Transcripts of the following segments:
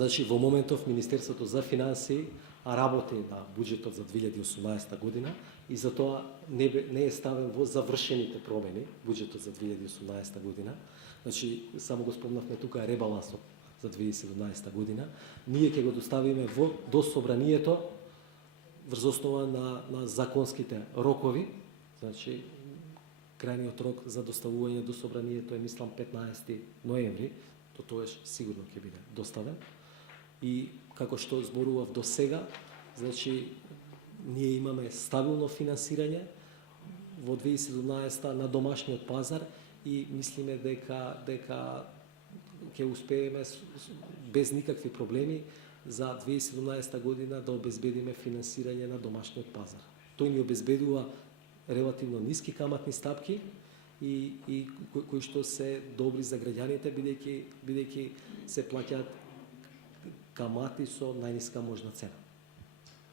Значи, во моментов Министерството за финансии работи на буџетот за 2018 година и затоа не е ставен во завршените промени буџетот за 2018 година. Значи, само го спомнавме тука ребалансот за 2017 година. Ние ќе го доставиме до собранието врз основа на законските рокови. Значи, крајниот рок за доставување до собранието е, мислам, 15 ноември. Тоаш сигурно ќе биде доставен. И како што зборував до сега, значи, ние имаме стабилно финансирање во 2017 на домашниот пазар и мислиме дека ќе успееме без никакви проблеми за 2017 година да обезбедиме финансирање на домашниот пазар. Тој ни обезбедува релативно ниски каматни стапки и кои што се добри за граѓаните, бидејќи се плаќаат камати со најниска можна цена.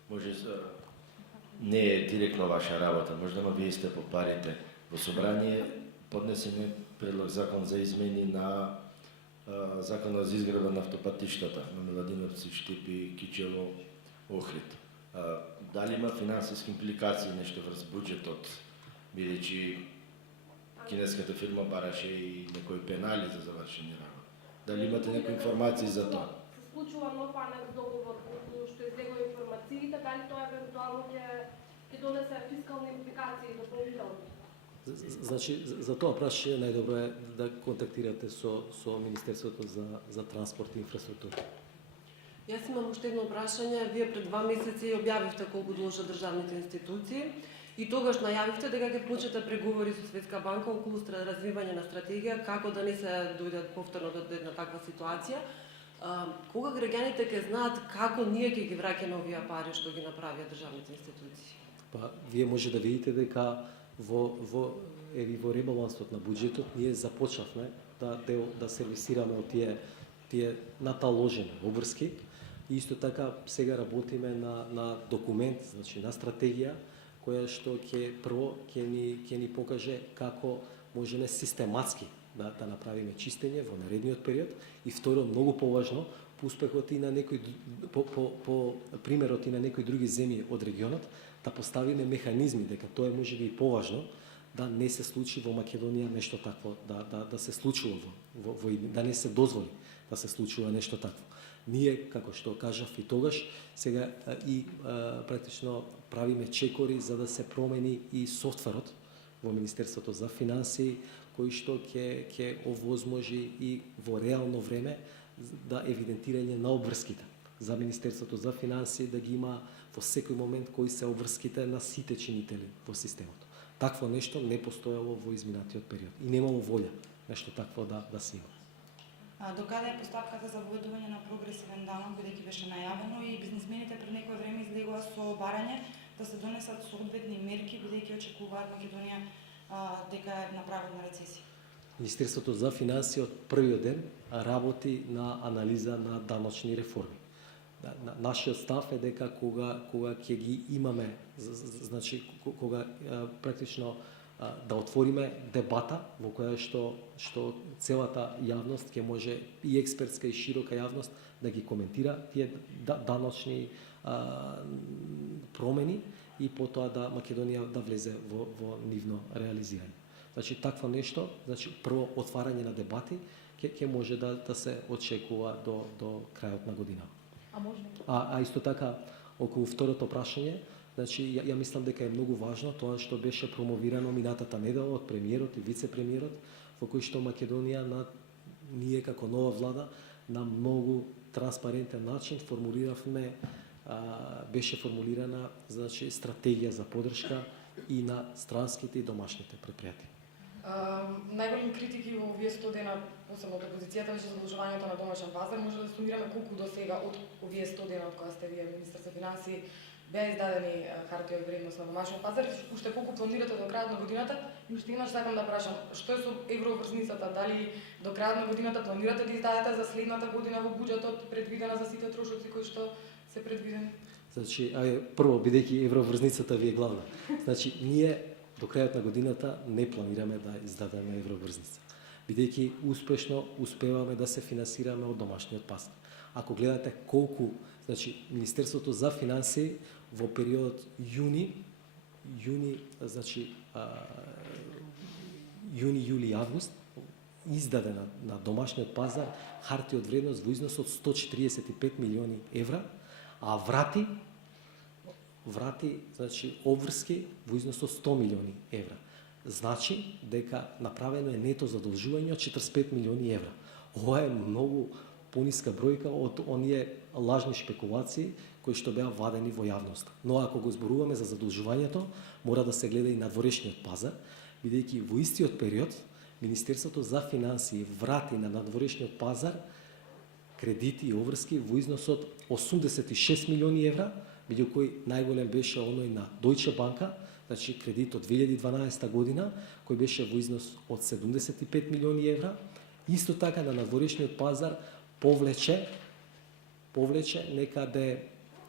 Може не е директно ваша работа, мождама вие сте по парите. Во собрание поднесеме предлог закон за измени на законот за изградба на автопатиштата на Миладиновци, Штипи, Кичево, Охрид. Дали има финансиски импликации нешто врз буџетот, бидејќи кинеската фирма бараше и некои пенали за завршени работи? Дали имате некои информации за тоа? Се случува нов анекс договор што излегува информациите, дали тоа евентуално ќе донесе фискални импликации дополнително? Значи, за тоа прашање најдобро е да контактирате со Министерството за транспорт и инфраструктура. Јас имам уште едно прашање. Вие пред 2 месеци објавивте колку должат државните институции и тогаш најавивте дека ќе почнете преговори со Светска банка околу развивање на стратегија како да не се дојдат повторно до една таква ситуација. Кога граѓаните ќе знаат како ние ќе ги враќаме овие пари што ги направија државните институции? Па, вие може да видите дека во ребалансот на буџетот ние започнавме да сервисираме од тие наталожени обврски. И исто така сега работиме на документ, значи на стратегија која што ќе ни покаже како можеме систематски да направиме чистење во наредниот период. И второ, многу поважно, по успехот и на некои по примерот и на некои други земји од регионот, да поставиме механизми дека тоа е можеби и поважно да не се случи во Македонија нешто такво, да се случува да не се дозволи да се случува нешто такво. Ние, како што кажав и тогаш, сега и практично правиме чекори за да се промени и софтверот во Министерството за финансии, кој што ќе овозможи и во реално време да евидентирање на обврските за Министерството за финансии, да ги има во секој момент кои се обврските на сите чинители во системот. Такво нешто не постоело во изминатиот период и немало волја нешто такво да се има. Докаде е постапката за воведување на прогресивен данок, бидејќи беше најавено и бизнисмените пред некое време излегува со барање да се донесат соодветни мерки, бидејќи очекуваат Македонија дека е на правот на рецесија? Министерството за финансии од првиот ден работи на анализа на даночни реформи. Нашиот став е дека кога ќе ги имаме, значи кога практично да отвориме дебата во која што целата јавност ќе може и експертска и широка јавност да ги коментира тие даночни промени и потоа да Македонија да влезе во нивно реализирање. Значи такво нешто, значи прво отварање на дебати ќе може да се очекува до крајот на година. А исто така околу второто прашање, значи ја мислам дека е многу важно тоа што беше промовирано минатата недела од премиерот и вице-премиерот, во кој што Македонија ние како нова влада на многу транспарентен начин беше формулирана, значи, стратегија за поддршка и на странските и домашните предпријатија. Најголеми критики во овие 100 дена, посебно од опозицијата, беше задолжувањето на домашен пазар. Може да сумираме колку до сега од овие 100 дена од кога сте вие министер за финансии беа издадени хартија од вредност на домашен пазар, уште колку планирате до крајот на годината? И уште еднаш сакам да прашам, што е со евроврзницата? Дали до крајот на годината планирате да издадете за следната година во буџетот предвидена за сите трошоци кои што се предвидени? Значи, прво, бидејќи евроврзницата ви е главна. Значи, ние до крајот на годината не планираме да издадеме евроврзница. бидејќи успешно успеваме да се финансираме од домашниот пазар. Ако гледате колку, значи Министерството за финансии во периодот јуни, јули, август, издаде на домашниот пазар харти од вредност во износ од 145 милиони евра, а врати, значи обврски во износ од 100 милиони евра. Значи дека направено е нето задолжување од 45 милиони евра. Ова е многу пониска бројка од оние лажни шпекулации кои што беа вадени во јавноста. Но ако го зборуваме за задолжувањето, мора да се гледа и надворешниот пазар, бидејќи во истиот период Министерството за финансии врати на надворешниот пазар кредити и обврски во износ од 86 милиони евра, меѓу кои најголем беше оној на Deutsche Banka, значи кредит од 2012 година, кој беше во износ од 75 милиони евра. Исто така на надворешниот пазар повлече некаде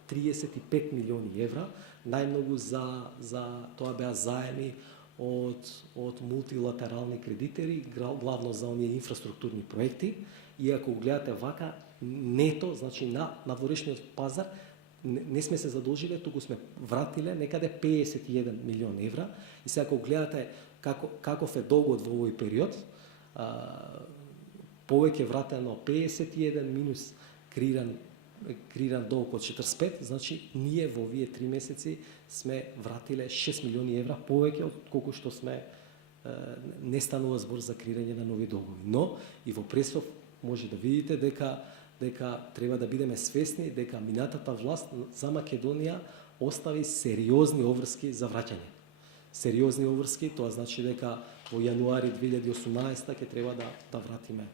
35 милиони евра, најмногу за тоа беа заеми од мултилатерални кредитери, главно за оние инфраструктурни проекти. И ако гледате вака, нето, значи на надворешниот пазар, не сме се задолжиле, туку сме вратиле некаде 51 милион евра. И сега ако гледате каков е долгот во овој период, повеќе вратено 51 минус креиран долг од 45, значи ние во овие 3 месеци сме вратиле 6 милиони евра повеќе од колку што сме не станува збор за креирање на нови долгови. Но и во пресов може да видите дека треба да бидеме свесни дека минатата власт за Македонија остави сериозни обврски за враќање. Сериозни обврски, тоа значи дека во јануари 2018 ќе треба да вратиме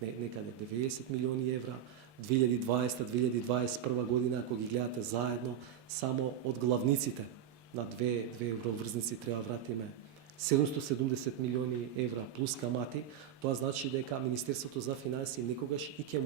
некаде 90 милиони евра, 2020-2021 година, ако ги гледате заедно, само од главниците на две евроврзници треба вратиме 770 милиони евра плюс камати. Тоа значи дека Министерството за финансии никогаш и ќе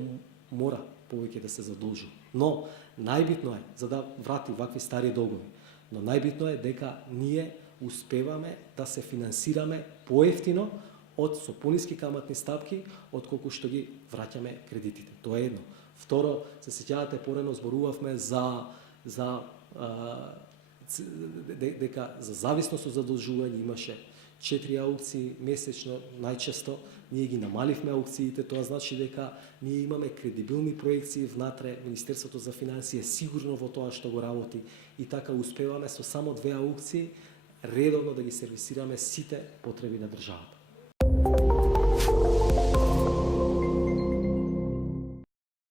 мора повеќе да се задолжува. Но најбитно е, за да врати вакви стари долгови, но најбитно е дека ние успеваме да се финансираме поевтино со пониски каматни стапки од колку што ги враќаме кредитите. Тоа е едно. Второ, се сеќавате, порано зборувавме за зависност од задолжување, имаше 4 аукции месечно, најчесто ние ги намаливме аукциите, тоа значи дека ние имаме кредибилни проекции внатре, Министерството за финансии е сигурно во тоа што го работи и така успеваме со само 2 аукции редовно да ги сервисираме сите потреби на државата.